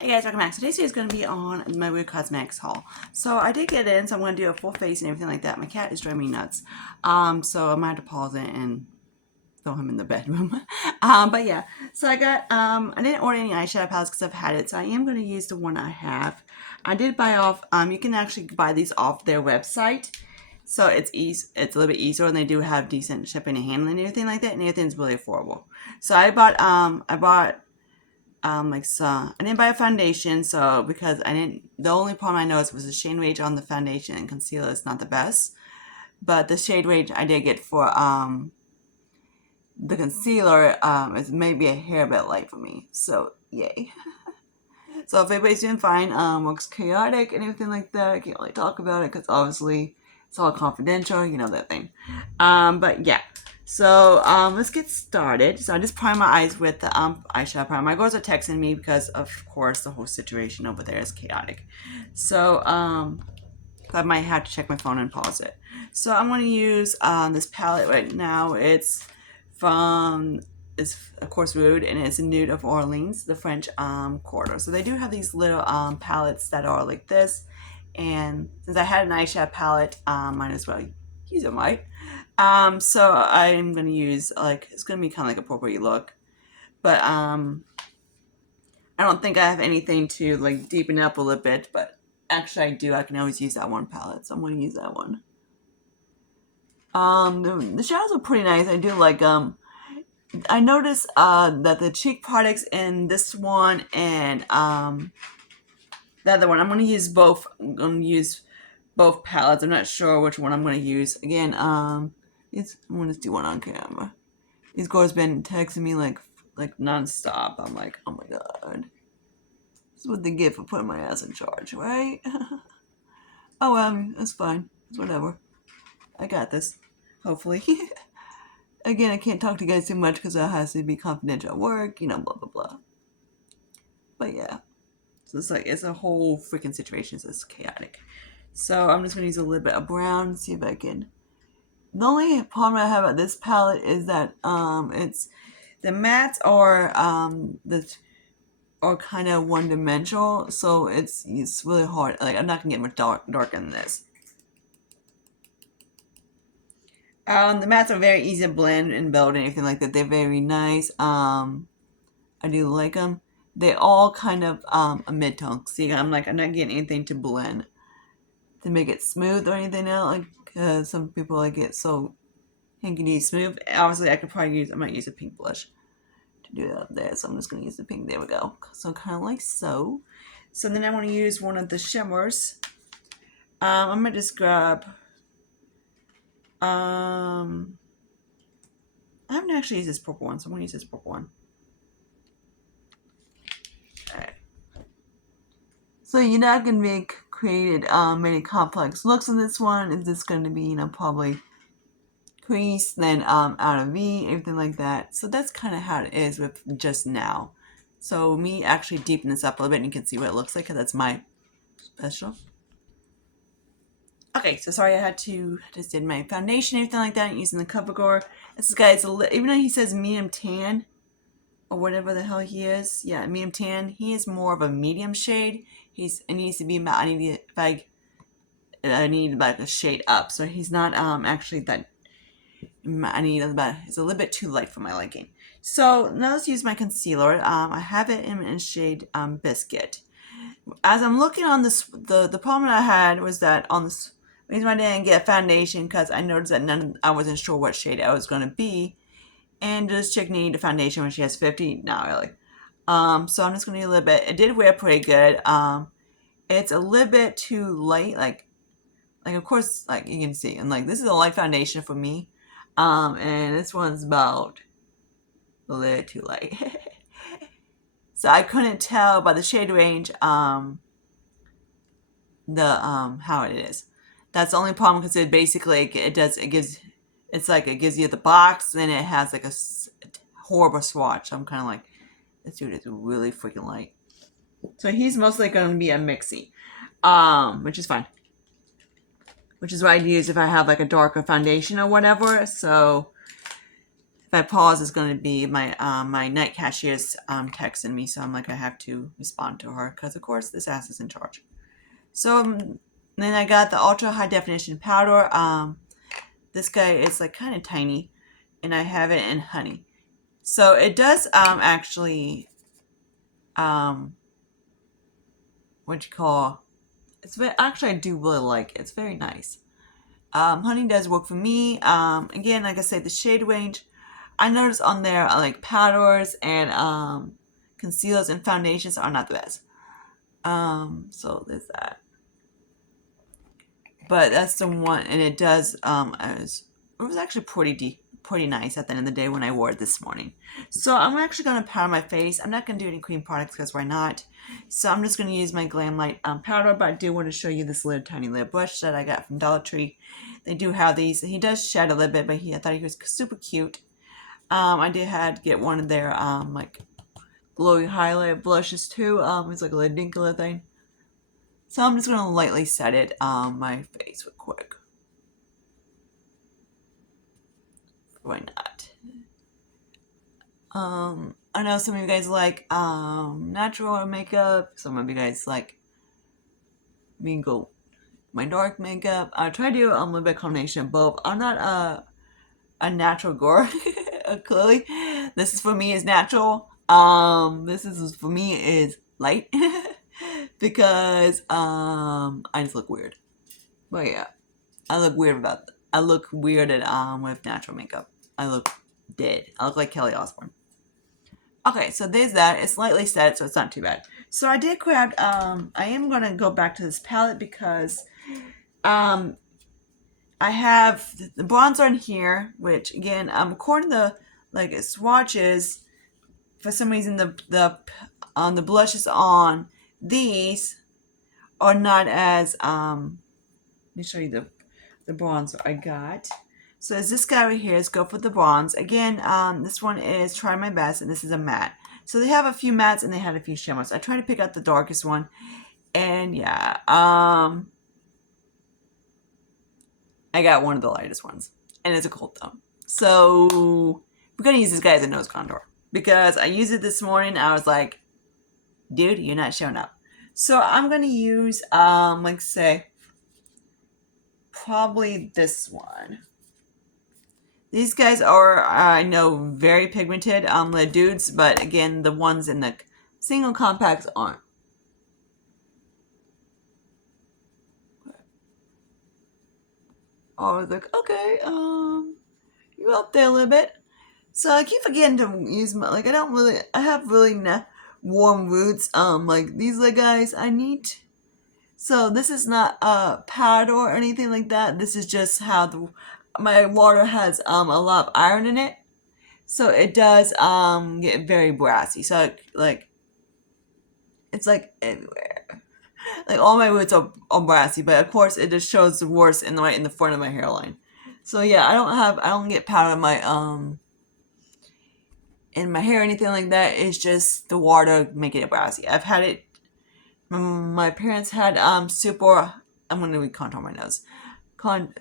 Hey guys, welcome back. So today's video is going to be on my Weird Cosmetics haul. So I did get in, so I'm going to do a full face and everything like that. My cat is driving me nuts. So I might have to pause it and throw him in the bedroom. But yeah, so I didn't order any eyeshadow palettes because I've had it. So I am going to use the one I have. I did buy off, you can actually buy these off their website. So it's it's a little bit easier, and they do have decent shipping and handling and everything like that, and everything's really affordable. So I bought like so I didn't buy a foundation, so because I didn't, the only problem I noticed was the shade range on the foundation and concealer is not the best, but the shade range I did get for the concealer is maybe a hair bit light for me, so yay. So if everybody's doing fine, looks chaotic and everything like that, I can't really talk about it because obviously it's all confidential, you know that thing. But yeah, so let's get started. So I just prime my eyes with the eyeshadow primer. My girls are texting me because of course the whole situation over there is chaotic. So I might have to check my phone and pause it. So I'm going to use this palette right now. It's of course Rude, and it's a Nude of Orleans, the French Quarter. So they do have these little palettes that are like this, and since I had an eyeshadow palette, might as well use it right. So I'm gonna use, like, it's gonna be kind of like a potpourri look, but I don't think I have anything to like deepen it up a little bit, but actually I do. I can always use that one palette, so I'm gonna use that one. The shadows are pretty nice. I do like I noticed that the cheek products in this one and the other one, I'm gonna use both. I'm gonna use both palettes. I'm not sure which one I'm gonna use. Again, I'm gonna do one on camera. These girls been texting me like nonstop. I'm like, oh my god, this is what they get for putting my ass in charge, right? Oh well, that's fine. It's whatever. I got this. Hopefully. Again, I can't talk to you guys too much because it has to be confidential at work, you know, blah blah blah. But yeah, so it's like it's a whole freaking situation. It's just chaotic. So I'm just gonna use a little bit of brown, see if I can. The only problem I have about this palette is that it's the mattes are kind of one dimensional, so it's really hard. Like I'm not gonna get much darker than this. The mattes are very easy to blend and build and anything like that. They're very nice. I do like them. They all kind of a mid-tone. See, I'm not getting anything to blend to make it smooth or anything else. Like, cause some people like it so hanky smooth. Obviously, I might use a pink blush to do that there. So I'm just gonna use the pink. There we go. So kind of like so. So then I want to use one of the shimmers. I'm gonna just grab. I haven't actually used this purple one, so I'm gonna use this purple one. Alright. So you're not gonna make created many complex looks in this one. It's just gonna be, you know, probably crease, then out of V, everything like that. So that's kind of how it is with just now. So me actually deepen this up a little bit, and you can see what it looks like, because that's my special. Okay, so sorry I had to just did my foundation, everything like that, using the CoverGirl. This guy is even though he says medium tan or whatever the hell he is, yeah, medium tan. He is more of a medium shade. It needs to be about, I need like a shade up, so he's not actually that. It's a little bit too light for my liking. So now let's use my concealer. I have it in shade Biscuit. As I'm looking on this, the problem I had was that on this reason I didn't get a foundation, because I noticed that I wasn't sure what shade I was going to be, and this chick needed a foundation when she has 50. Not really. So I'm just going to do a little bit. It did wear pretty good. It's a little bit too light, like of course, like you can see, and like this is a light foundation for me. And this one's about a little too light. So I couldn't tell by the shade range the how it is. That's the only problem, because it basically it gives you the box, and it has like a horrible swatch. I'm kind of like, this dude is really freaking light. So he's mostly going to be a mixie, which is fine. Which is what I'd use if I have like a darker foundation or whatever. So if I pause, it's going to be my my night cashier's texting me, so I'm like I have to respond to her because of course this ass is in charge. So then I got the ultra high definition powder. This guy is like kind of tiny, and I have it in honey. So it does actually what you call it's very, actually I do really like it. It's very nice. Honey does work for me. Again, like I said, the shade range I noticed on there like powders and concealers and foundations are not the best. So there's that. But that's the one, and it does. It was actually pretty nice at the end of the day when I wore it this morning. So I'm actually gonna powder my face. I'm not gonna do any cream products because why not? So I'm just gonna use my Glamlight powder. But I do want to show you this little tiny little brush that I got from Dollar Tree. They do have these. He does shed a little bit, but I thought he was super cute. I did had to get one of their like glowy highlight blushes too. It's like a little dinkler thing. So I'm just gonna lightly set it on my face real quick. Why not? I know some of you guys like natural makeup. Some of you guys like me go my dark makeup. I try to do a little bit of combination of both. I'm not a natural girl. Clearly, this is for me is natural. This is for me is light because I just look weird. But yeah, I look weird I look weird at with natural makeup. I look dead. I look like Kelly Osbourne. Okay, so there's that. It's lightly set, so it's not too bad. So I did grab. I am gonna go back to this palette because I have the bronzer in here, which again, according to like swatches, for some reason the blushes on these are not as let me show you the bronzer I got. So is this guy right here. Let's go for the bronze. Again, this one is Try My Best, and this is a matte. So they have a few mattes and they had a few shimmers. I tried to pick out the darkest one, and yeah, I got one of the lightest ones, and it's a cold tone. So we're gonna use this guy as a nose contour because I used it this morning. I was like, dude, you're not showing up. So I'm gonna use like say probably this one. These guys are, I know, very pigmented, the dudes, but again, the ones in the single compacts aren't. I was like, okay, you up there a little bit. So I keep forgetting to use my, like, I have really warm roots, like these little guys, so this is not powder or anything like that. This is just how my water has a lot of iron in it, so it does get very brassy. So like it's like everywhere. Like all my roots are brassy, but of course it just shows the worst in the front of my hairline. So yeah, I don't get powder in my hair or anything like that. It's just the water making it brassy. I've had it. My parents had super. I'm gonna contour my nose. Con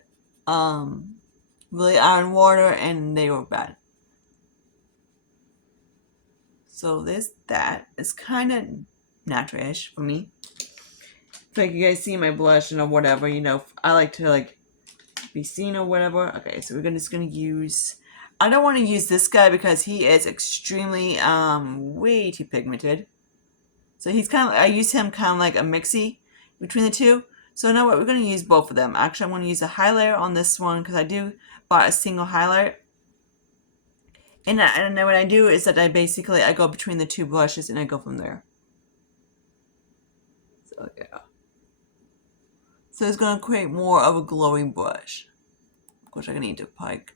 really iron water, and they were bad. So there's that. It's kind of natural-ish for me. If like you guys see my blush and or whatever, I like to like be seen or whatever. Okay, so we're just gonna use. I don't want to use this guy because he is extremely way too pigmented. So he's kind of. I use him kind of like a mixy between the two. So now what we're gonna use both of them. Actually, I'm gonna use a highlighter on this one because I do buy a single highlighter. And then what I do is that I go between the two blushes and I go from there. So yeah. So it's gonna create more of a glowing blush. Of course, I'm gonna need to pike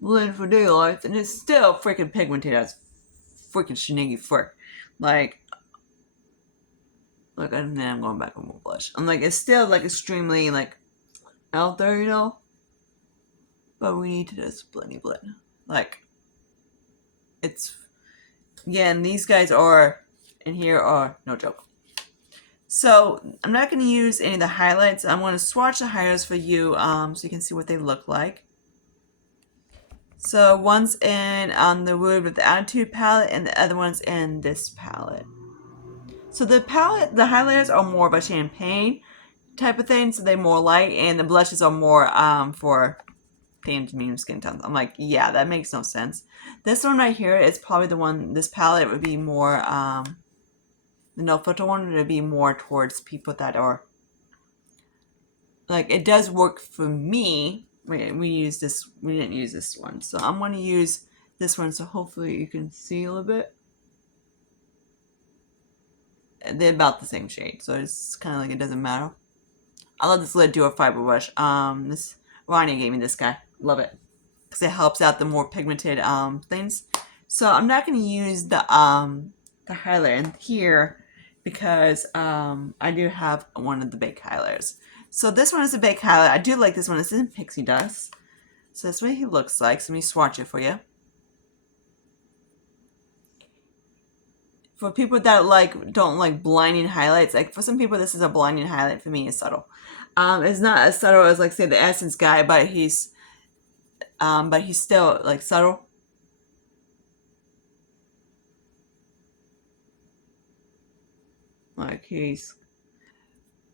blend for daylight, and it's still freaking pigmented as freaking shenanigans frick. Like, look, and then I'm going back with more blush. I'm like, it's still like extremely like out there, but we need to just blend. Like, it's again, these guys are in here are no joke. So I'm not going to use any of the highlights. I'm going to swatch the highlights for you so you can see what they look like. So one's in the Wood with the Attitude palette, and the other one's in this palette. So the highlighters are more of a champagne type of thing, so they're more light, and the blushes are more for tan to medium skin tones. I'm like, yeah, that makes no sense. This one right here is probably the one. This palette would be more the no filter one would be more towards people that are like, it does work for me. We use this. We didn't use this one, so I'm going to use this one. So hopefully you can see a little bit. They're about the same shade, so it's kind of like it doesn't matter. I love this lid duo fiber brush. This Ronnie gave me this guy. Love it because it helps out the more pigmented things. So I'm not going to use the highlighter in here because I do have one of the big highlighters. So this one is a big highlight. I do like this one. This is in Pixie Dust. So that's what he looks like. So let me swatch it for you. For people that don't like blinding highlights, like for some people this is a blinding highlight. For me, it's subtle. It's not as subtle as like say the Essence guy, but he's still like subtle. Like he's.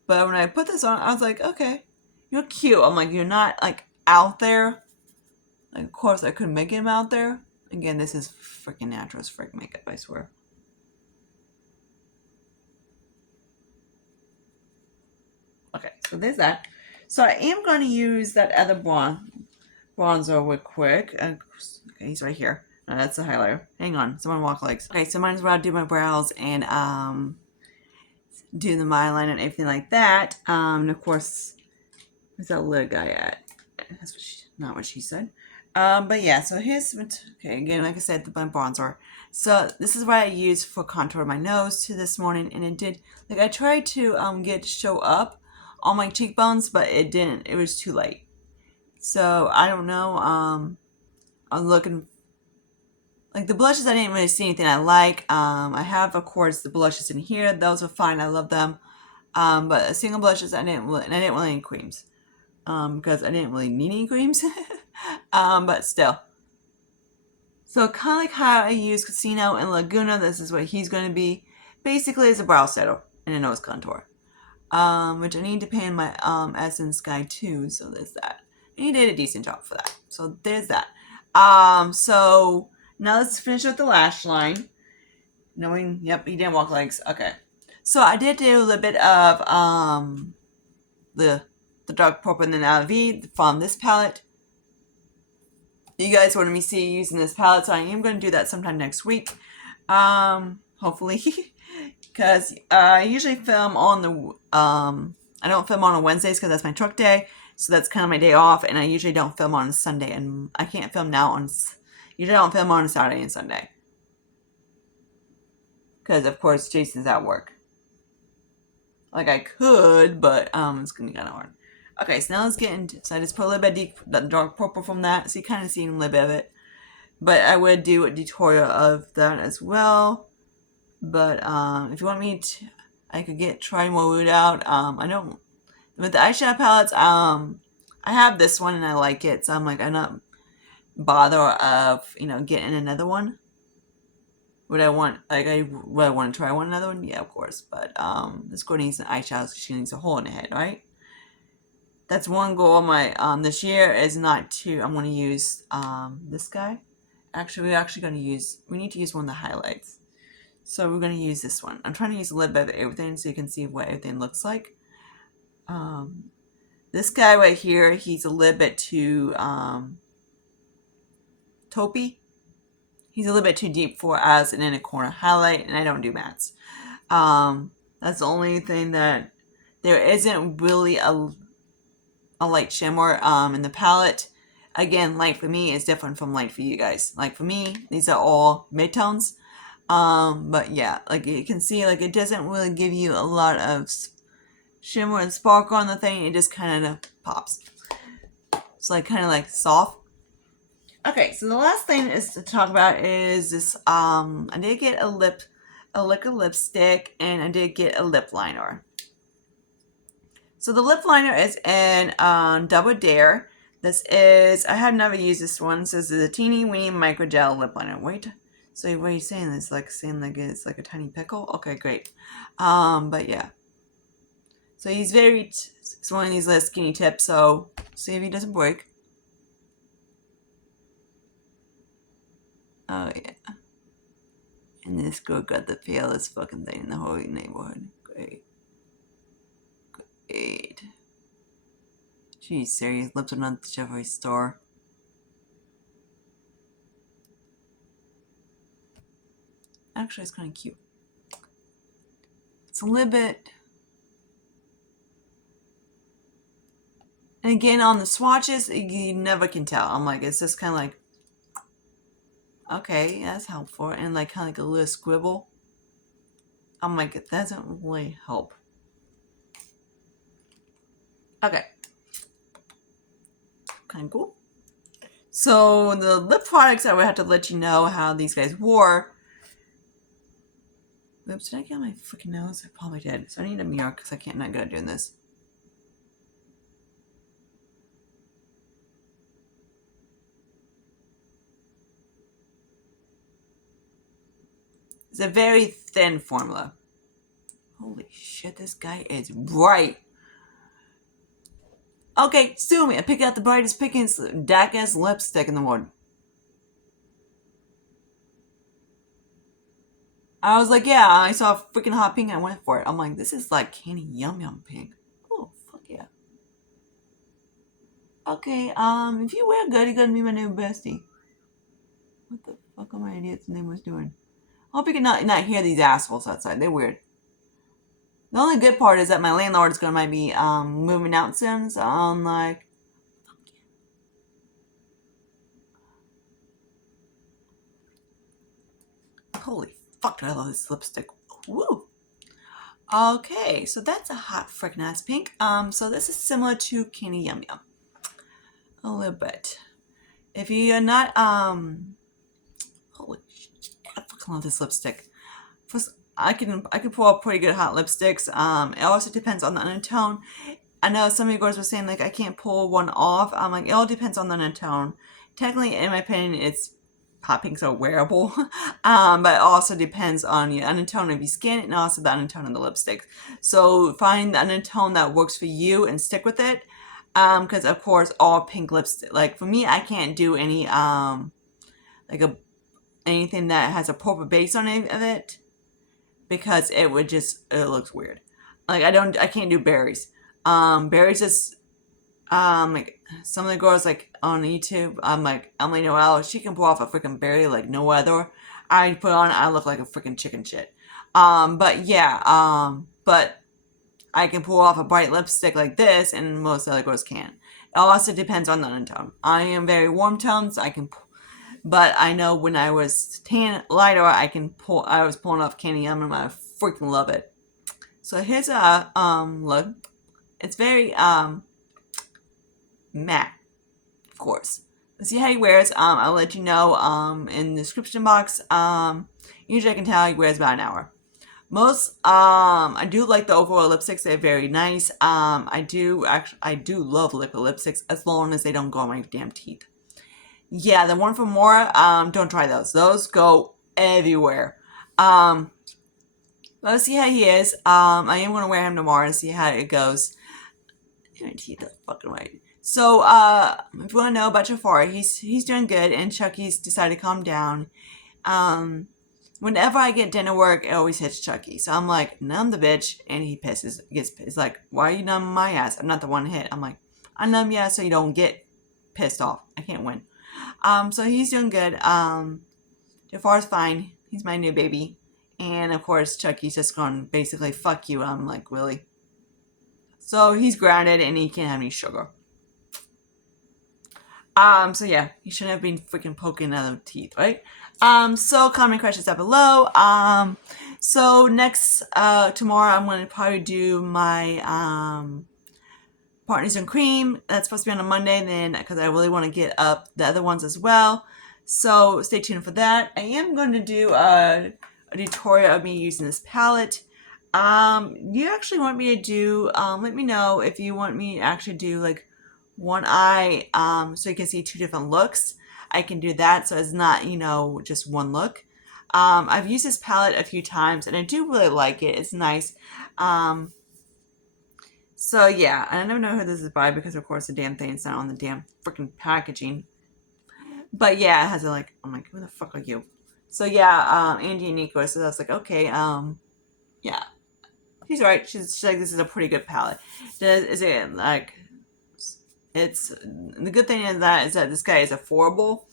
But when I put this on, I was like, okay, you're cute. I'm like, you're not like out there. Like, of course, I couldn't make him out there. Again, this is freaking natural as frick makeup, I swear. Okay, so there's that. So I am going to use that other bronzer real quick. Okay, he's right here. No, that's the highlighter. Hang on, someone walk legs. Okay, so might as well do my brows and do the eyeliner and everything like that. And of course, where's that little guy at? That's not what she said. But yeah, so here's, okay, again, like I said, my bronzer. So this is what I used for contour my nose to this morning, and it did, like I tried to get it to show up on my cheekbones, but it didn't, it was too late. So I don't know, I'm looking, like the blushes, I didn't really see anything I like. I have, of course, the blushes in here, those are fine, I love them. But single blushes, I didn't really any creams. Because I didn't really need any creams. But still. So kind of like how I use Casino and Laguna, this is what he's going to be. Basically, it's a brow setter and a nose contour. Which I need to paint my Essence guy too, so there's that. And he did a decent job for that. So there's that. So now let's finish with the lash line. Knowing, yep, he didn't walk legs. Okay. So I did do a little bit of the dark purple and the Navy from this palette. You guys wanted me to see using this palette, so I am going to do that sometime next week. Hopefully. Because I usually film on the, I don't film on Wednesdays because that's my truck day. So that's kind of my day off, and I usually don't film on a Sunday. And I can't film now usually I don't film on a Saturday and Sunday. Because, of course, Jason's at work. Like I could, but it's going to be kind of hard. Okay, so now let's get into, so I just put a little bit of the dark purple from that, so you kind of see a little bit of it. But I would do a tutorial of that as well. But if you want me to, I could try more wood out. I don't, with the eyeshadow palettes, I have this one and I like it, so I'm like, I'm not bother of, getting another one. Would I want to try another one? Yeah, of course. But this girl needs an eyeshadow, so she needs a hole in the head, right? That's one goal of my this year is not to. I'm going to use this guy. Actually, we need to use one of the highlights. So we're going to use this one. I'm trying to use a little bit of everything so you can see what everything looks like. This guy right here, he's a little bit too taupey. He's a little bit too deep for as an inner corner highlight, and I don't do mattes. That's the only thing that there isn't really a light shimmer in the palette. Again, light for me is different from light for you guys. Like for me, these are all midtones. But yeah, like you can see, like it doesn't really give you a lot of shimmer and sparkle on the thing. It just kind of pops. It's like kind of like soft. Okay, so the last thing is to talk about is this. I did get a liquid lipstick, and I did get a lip liner. So the lip liner is in Double Dare. This is, I have never used this one. So this is a teeny weeny micro gel lip liner. Wait, so what are you saying? It's like saying like it's like a tiny pickle? Okay, great. But yeah. So he's very, it's one of these little skinny tips, so see if he doesn't break. Oh yeah. And this girl got the palest fucking thing in the whole neighborhood. Great. Great. Jeez, serious. Lips are not the Jeffrey store. Actually, it's kind of cute. It's a little bit. And again, on the swatches, you never can tell. I'm like, it's just kind of like, okay, that's helpful. And like kind of like a little squibble. I'm like, it doesn't really help. Okay. Kind of cool. So the lip products, I would have to let you know how these guys wore. Oops, did I get on my freaking nose? I probably did. So I need a mirror because I can't not good at doing this. It's a very thin formula. Holy shit, this guy is bright. Okay, sue me. I picked out the brightest, darkest lipstick in the world. I was like, yeah, I saw a freaking hot pink. I went for it. I'm like, this is like candy yum yum pink. Oh, fuck yeah. Okay, if you wear good, you're gonna be my new bestie. What the fuck are my idiot's name was doing? I hope you can not hear these assholes outside. They're weird. The only good part is that my landlord is might be moving out soon, so I'm like, holy fuck, I love this lipstick. Woo! Okay, so that's a hot freaking ass pink. So this is similar to Candy Yum Yum. A little bit. If you're not, holy shit, I fucking love this lipstick. First, I can pull up pretty good hot lipsticks. It also depends on the undertone. I know some of you guys were saying like I can't pull one off. I'm like, it all depends on the undertone. Technically, in my opinion, it's hot pinks are wearable, but it also depends on the undertone of your skin and also the undertone of the lipsticks. So find the undertone that works for you and stick with it. Because of course, all pink lipstick, like for me, I can't do any like anything that has a purple base on any of it because it looks weird. Like I can't do berries. Berries just like some of the girls like on YouTube, I'm like Emily Noel, she can pull off a freaking berry like no other. I put on, I look like a freaking chicken shit. But yeah, but I can pull off a bright lipstick like this, and most other girls can't. It also depends on the undertone. I am very warm toned, so I can. But I know when I was lighter, I was pulling off Candy Yum, and I freaking love it. So here's a look. It's very matte, of course. Let's see how he wears. I'll let you know in the description box. Usually I can tell he wears about an hour. Most I do like the overall lipsticks. They're very nice. I do love liquid lipsticks as long as they don't go on my damn teeth. Yeah, the one from Mora, don't try those. Those go everywhere. Let's see how he is. I am gonna wear him tomorrow and see how it goes. My teeth are fucking white. So, if you want to know about Jafari, he's doing good, and Chucky's decided to calm down. Whenever I get dinner work, it always hits Chucky. So I'm like, numb the bitch, and he gets pissed. He's like, why are you numbing my ass? I'm not the one hit. I'm like, I numb your ass so you don't get pissed off. I can't win. So he's doing good. Jafar's fine. He's my new baby. And of course, Chucky's just gone basically, fuck you. I'm like, really? So he's grounded and he can't have any sugar. So yeah, he shouldn't have been freaking poking out of teeth, right? So comment questions down below. So next, tomorrow I'm going to probably do my, Partners in Cream. That's supposed to be on a Monday then, because I really want to get up the other ones as well. So stay tuned for that. I am going to do a tutorial of me using this palette. You actually want me to do, let me know if you want me to actually do like one eye, so you can see two different looks. I can do that, so it's not, just one look. I've used this palette a few times, and I do really like it. It's nice. Um, so yeah, I don't know who this is by because, of course, the damn thing is not on the damn freaking packaging. But yeah, it has a like, I'm like, who the fuck are you? So yeah, Angie and Nico. So I was like, okay, yeah, she's right. She's like, this is a pretty good palette. Is it like? It's the good thing is that this guy is affordable,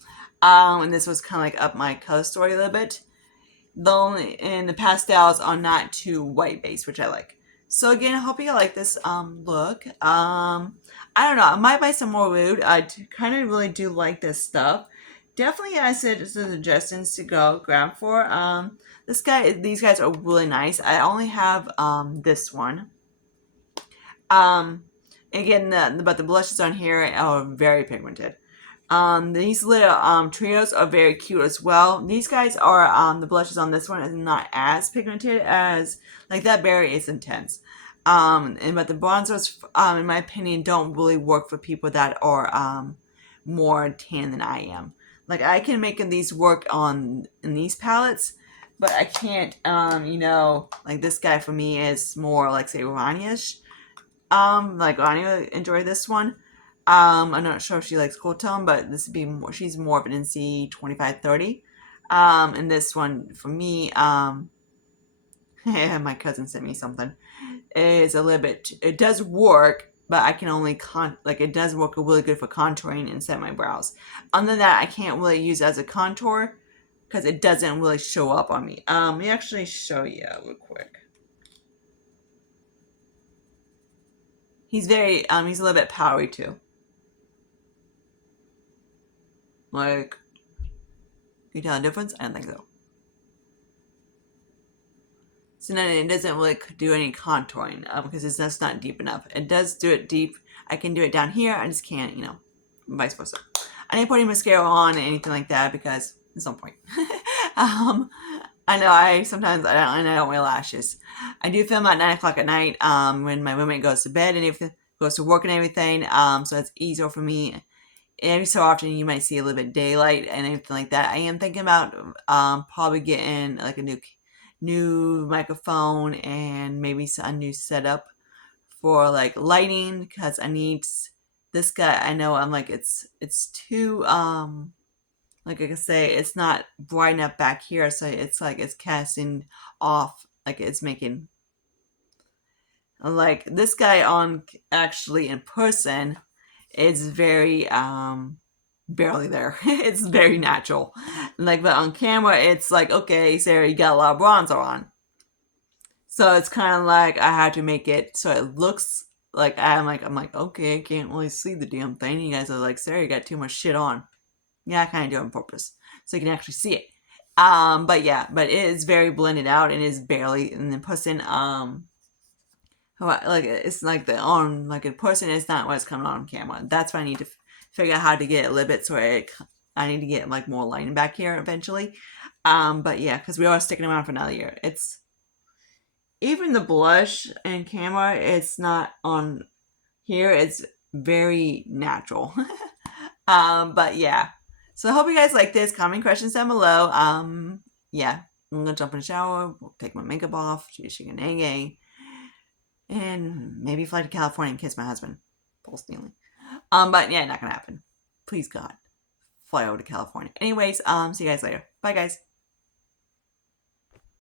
and this was kind of like up my color story a little bit. And the pastels are not too white based, which I like. So again, I hope you like this look. I don't know. I might buy some more Wood. I kind of really do like this stuff. Definitely, I said suggestions to go grab for. These guys are really nice. I only have this one. Um, Again, but the blushes on here are very pigmented. These little trios are very cute as well. These guys are the blushes on this one is not as pigmented as like that berry is intense. But the bronzers, in my opinion, don't really work for people that are more tan than I am. Like I can make these work in these palettes, but I can't. Like this guy for me is more like say Rania-ish. Like Rania enjoy this one. I'm not sure if she likes cool tone, but this would be more. She's more of an NC 2530. And this one for me, my cousin sent me something. Is a little bit. It does work, but I can only it does work really good for contouring and set my brows. Other than that, I can't really use it as a contour because it doesn't really show up on me. Let me actually show you real quick. He's he's a little bit powdery too. Like, can you tell the difference? I don't think so. So then it doesn't really do any contouring because it's just not deep enough. It does do it deep. I can do it down here. I just can't, vice versa. I didn't put any mascara on or anything like that because there's no point. I know I don't wear lashes. I do film at 9 o'clock at night when my roommate goes to bed and everything goes to work and everything. So it's easier for me. Every so often you might see a little bit daylight and everything like that. I am thinking about probably getting like a new microphone and maybe a new setup for like lighting because I need this guy. I know I'm like it's too like I can say it's not bright enough back here, so it's like it's casting off, like it's making like this guy on actually in person is very barely there. It's very natural. Like but on camera it's like okay, Sarah, you got a lot of bronzer on. So it's kind of like I had to make it so it looks like I'm like okay, I can't really see the damn thing. You guys are like, Sarah, you got too much shit on. Yeah, I kind of do it on purpose so you can actually see it. But yeah, but it is very blended out and is barely in the person. Like it's like the on like in person is not what's coming on camera. That's why I need to figure out how to get it a little bit so I need to get like more lighting back here eventually. But yeah, because we are sticking around for another year. It's even the blush and camera. It's not on here. It's very natural. But yeah. So I hope you guys like this. Comment questions down below. Yeah, I'm gonna jump in the shower, take my makeup off, chicken and maybe fly to California and kiss my husband, Paul Stanley. But yeah, not gonna happen. Please God, fly over to California. Anyways, see you guys later. Bye, guys.